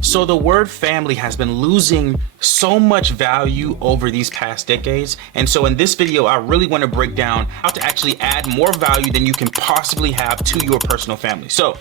So the word family has been losing so much value over these past decades. And so in this video, I really want to break down how to actually add more value than you can possibly have to your personal family. So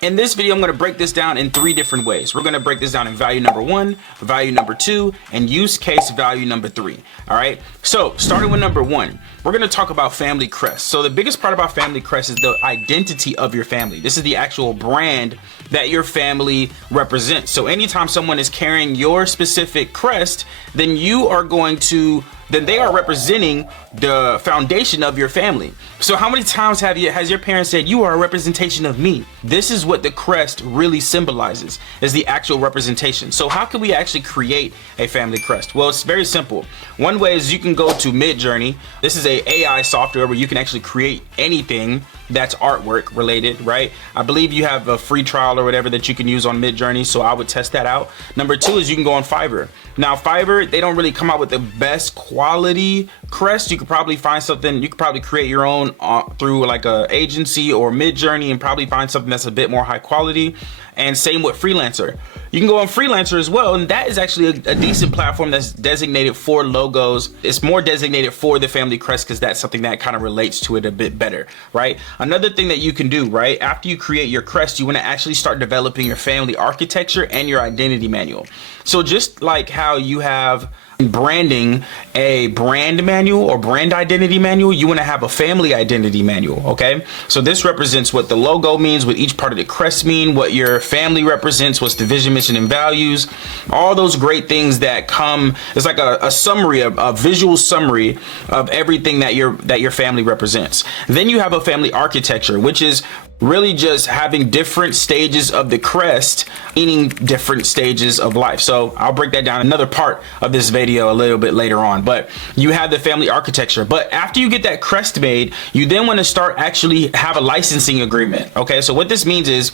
in this video, I'm going to break this down in 3 different ways. We're going to break this down in value number 1, value number 2, and use case value number 3. All right. So starting with number 1, we're going to talk about family crest. So the biggest part about family crest is the identity of your family. This is the actual brand that your family represents. So anytime someone is carrying your specific crest, then they are representing the foundation of your family. So how many times has your parents said, you are a representation of me? This is what the crest really symbolizes, is the actual representation. So how can we actually create a family crest? Well, it's very simple. One way is you can go to Midjourney. This is a AI software where you can actually create anything that's artwork related, right? I believe you have a free trial or whatever that you can use on Midjourney, so I would test that out. Number 2 is you can go on Fiverr. Now Fiverr, they don't really come out with the best quality crest. You could probably find something, you could probably create your own through like a agency or Midjourney and probably find something that's a bit more high quality. And same with Freelancer. You can go on Freelancer as well, and that is actually a decent platform that's designated for logos. It's more designated for the family crest because that's something that kind of relates to it a bit better, right? Another thing that you can do, right, after you create your crest, you want to actually start developing your family architecture and your identity manual. So just like how you have branding a brand manual or brand identity manual, you want to have a family identity manual. Okay, so this represents what the logo means, what each part of the crest mean, what your family represents, what's the vision, mission, and values, all those great things that come. It's like a summary, a visual summary of everything that your family represents. Then you have a family architecture, which is really just having different stages of the crest, meaning different stages of life. So I'll break that down in another part of this video a little bit later on, but you have the family architecture. But after you get that crest made, you then want to start actually have a licensing agreement. Okay, so what this means is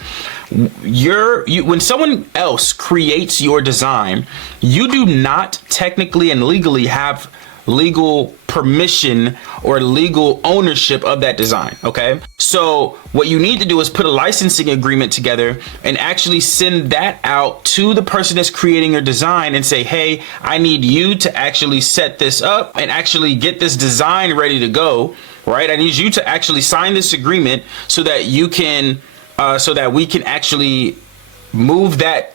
when someone else creates your design, you do not technically and legally have legal permission or legal ownership of that design. Okay, so what you need to do is put a licensing agreement together and actually send that out to the person that's creating your design and say, hey, I need you to actually set this up and actually get this design ready to go, right? I need you to actually sign this agreement so that you can so that we can actually move that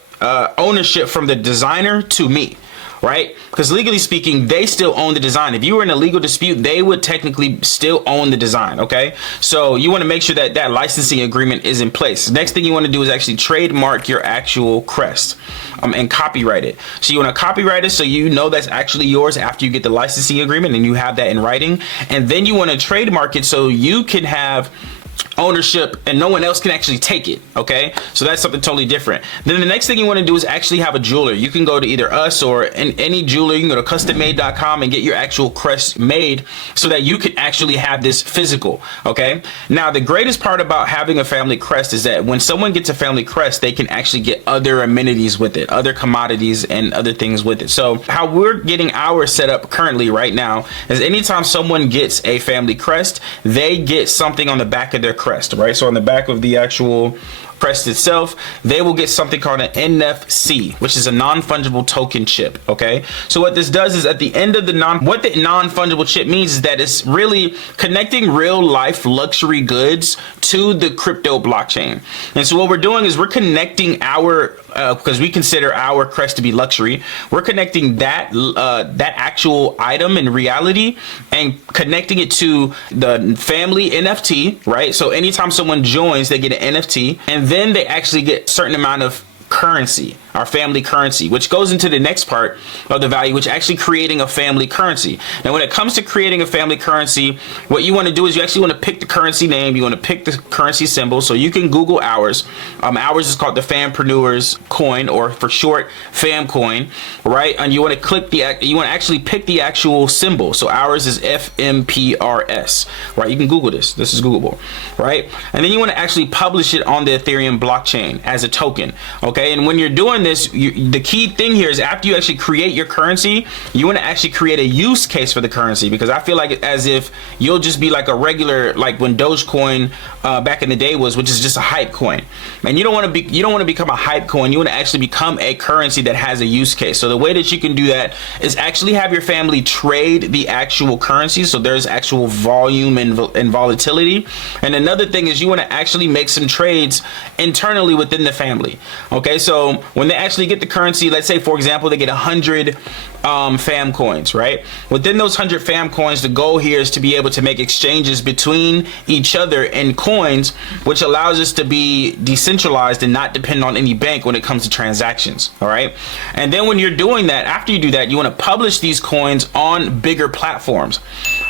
ownership from the designer to me, right? Because legally speaking, they still own the design. If you were in a legal dispute, they would technically still own the design. Okay, so you want to make sure that that licensing agreement is in place. Next thing you want to do is actually trademark your actual crest and copyright it. So you want to copyright it so you know that's actually yours after you get the licensing agreement and you have that in writing. And then you want to trademark it so you can have ownership and no one else can actually take it. Okay, so that's something totally different. Then the next thing you want to do is actually have a jeweler. You can go to either us or any jeweler. You can go to custommade.com and get your actual crest made so that you can actually have this physical. Okay, now the greatest part about having a family crest is that when someone gets a family crest, they can actually get other amenities with it, other commodities and other things with it. So how we're getting ours set up currently right now is anytime someone gets a family crest, they get something on the back of their crest, right? So on the back of the actual crest itself, they will get something called an NFC, which is a non-fungible token chip. Okay, so what this does is at the end of the non-fungible chip means is that it's really connecting real life luxury goods to the crypto blockchain. And so what we're doing is we're connecting our because we consider our crest to be luxury, we're connecting that actual item in reality and connecting it to the family NFT, right? So anytime someone joins, they get an NFT, and then they actually get a certain amount of currency, our family currency, which goes into the next part of the value, which is actually creating a family currency. Now, when it comes to creating a family currency, what you want to do is you actually want to pick the currency name, you want to pick the currency symbol. So you can Google ours. Ours is called the Fampreneurs coin, or for short, Fam coin, right? And you want to click you want to actually pick the actual symbol. So ours is FMPRS, right? You can Google this. This is Googleable, right? And then you want to actually publish it on the Ethereum blockchain as a token. Okay. Okay, and when you're doing this, the key thing here is after you actually create your currency, you want to actually create a use case for the currency, because I feel like as if you'll just be like a regular, like when Dogecoin back in the day was, which is just a hype coin. And you don't want to become a hype coin. You want to actually become a currency that has a use case. So the way that you can do that is actually have your family trade the actual currency, so there's actual volume and volatility. And another thing is you want to actually make some trades internally within the family. Okay, so when they actually get the currency, let's say for example they get 100 fam coins, right? Within those 100 fam coins, the goal here is to be able to make exchanges between each other in coins, which allows us to be decentralized and not depend on any bank when it comes to transactions. All right, and then when you're doing that, after you do that, you want to publish these coins on bigger platforms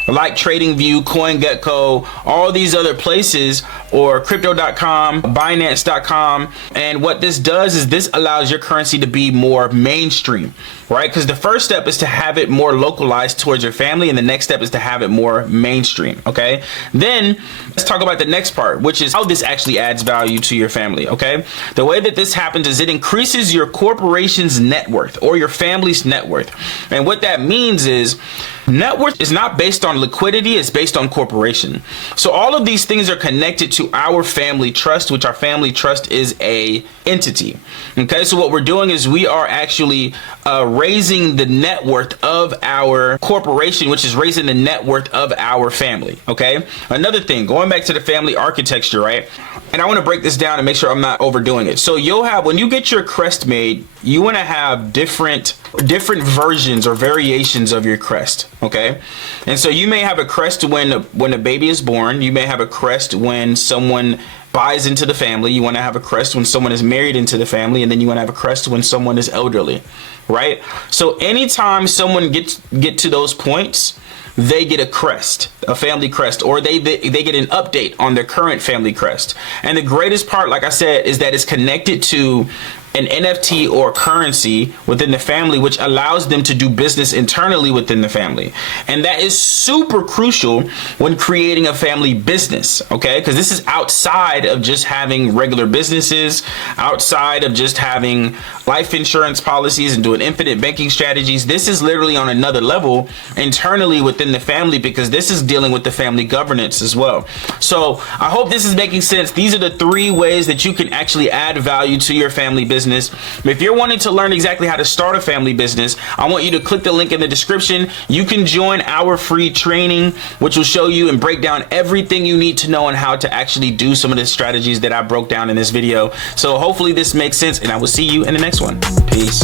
like TradingView, CoinGecko, all these other places, or crypto.com, binance.com. And what this does is this allows your currency to be more mainstream, right? Because the first step is to have it more localized towards your family, and the next step is to have it more mainstream. Okay, then let's talk about the next part, which is how this actually adds value to your family. Okay, the way that this happens is it increases your corporation's net worth or your family's net worth. And what that means is net worth is not based on liquidity, it's based on corporation. So all of these things are connected to our family trust, which our family trust is a entity. Okay, so what we're doing is we are actually raising the net worth of our corporation, which is raising the net worth of our family. Okay, another thing, going back to the family architecture, right? And I want to break this down and make sure I'm not overdoing it. So you'll have, when you get your crest made, you want to have different versions or variations of your crest. Okay, and so you may have a crest when a baby is born. You may have a crest when someone buys into the family. You want to have a crest when someone is married into the family, and then you want to have a crest when someone is elderly, right? So anytime someone get to those points, they get a crest, a family crest, or they get an update on their current family crest. And the greatest part, like I said, is that it's connected to an NFT or currency within the family, which allows them to do business internally within the family. And that is super crucial when creating a family business, okay? Because this is outside of just having regular businesses, outside of just having life insurance policies and doing infinite banking strategies. This is literally on another level internally within the family, because this is dealing with the family governance as well. So I hope this is making sense. These are the 3 ways that you can actually add value to your family business. If you're wanting to learn exactly how to start a family business, I want you to click the link in the description. You can join our free training, which will show you and break down everything you need to know on how to actually do some of the strategies that I broke down in this video. So hopefully this makes sense, and I will see you in the next one. Peace.